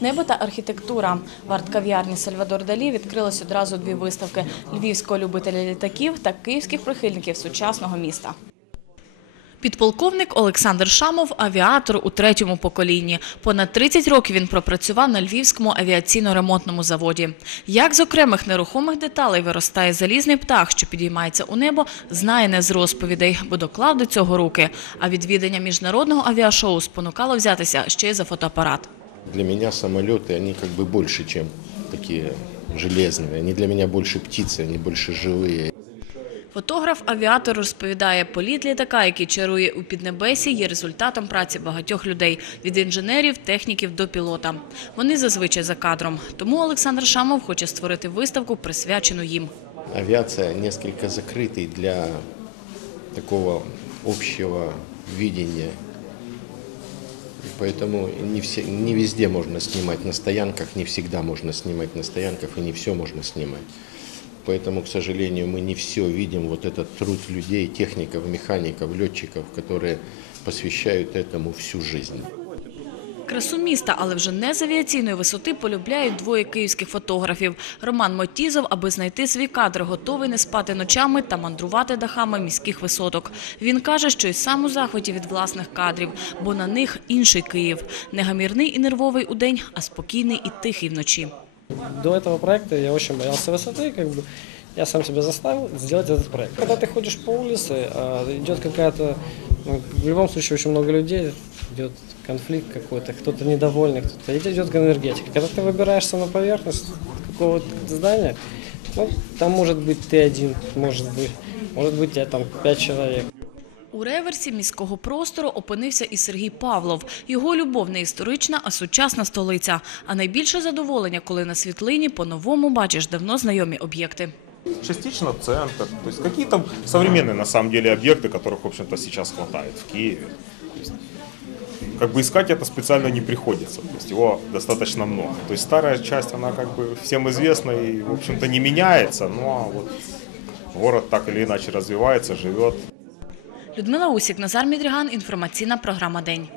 Небо та архітектура. В арт-кав'ярні Сальвадор Далі відкрилось одразу дві виставки львівського любителя літаків та київських прихильників сучасного міста. Підполковник Олександр Шамов – авіатор у третьому поколінні. Понад 30 років він пропрацював на Львівському авіаційно-ремонтному заводі. Як з окремих нерухомих деталей виростає залізний птах, що підіймається у небо, знає не з розповідей, бо доклав до цього руки. А відвідання міжнародного авіашоу спонукало взятися ще й за фотоапарат. Для меня самолеты, они как бы больше, чем такие железные. Они для меня больше птицы, они больше живые. Фотограф-авіатор розповідає, політ літака, який чарує у піднебесі, є результатом праці багатьох людей – від інженерів, техніків до пілота. Вони зазвичай за кадром. Тому Олександр Шамов хоче створити виставку, присвячену їм. Авиация несколько закрытый для такого общего видения. И Поэтому не, все, не везде можно снимать на стоянках, не всегда можно снимать на стоянках, и не все можно снимать. Поэтому, к сожалению, мы не все видим, вот этот труд людей, техников, механиков, летчиков, которые посвящают этому всю жизнь. Красу міста, але вже не з авіаційної висоти, полюбляють двоє київських фотографів. Роман Мотізов, аби знайти свій кадр, готовий не спати ночами та мандрувати дахами міських висоток. Він каже, що й сам у захваті від власних кадрів, бо на них інший Київ. Не гамірний і нервовий удень, а спокійний і тихий вночі. До этого проекта я очень боялся высоты, как бы я сам себя заставил сделать этот проект. Когда ты ходишь по улице, а, идет какая-то, ну, в любом случае очень много людей, идет конфликт какой-то, кто-то недовольный, кто-то идет, идет энергетика. Когда ты выбираешься на поверхность какого-то здания, ну, там может быть ты один, может быть, может быть тебя там пять человек. У реверсі міського простору опинився і Сергій Павлов. Його любов не історична, а сучасна столиця. А найбільше задоволення, коли на світлині по-новому бачиш давно знайомі об'єкти. Частично центр. То есть какие-то современные на самом деле объекты, которых, в общем-то, сейчас хватает в Киеве. То есть, как бы искать это специально не приходится. То есть его достаточно много. То есть старая часть, она как бы всем известна и, в общем-то, не меняется. Ну а вот город так или иначе развивается, живет. Людмила Усік, Назар Мідріган, інформаційна програма «День».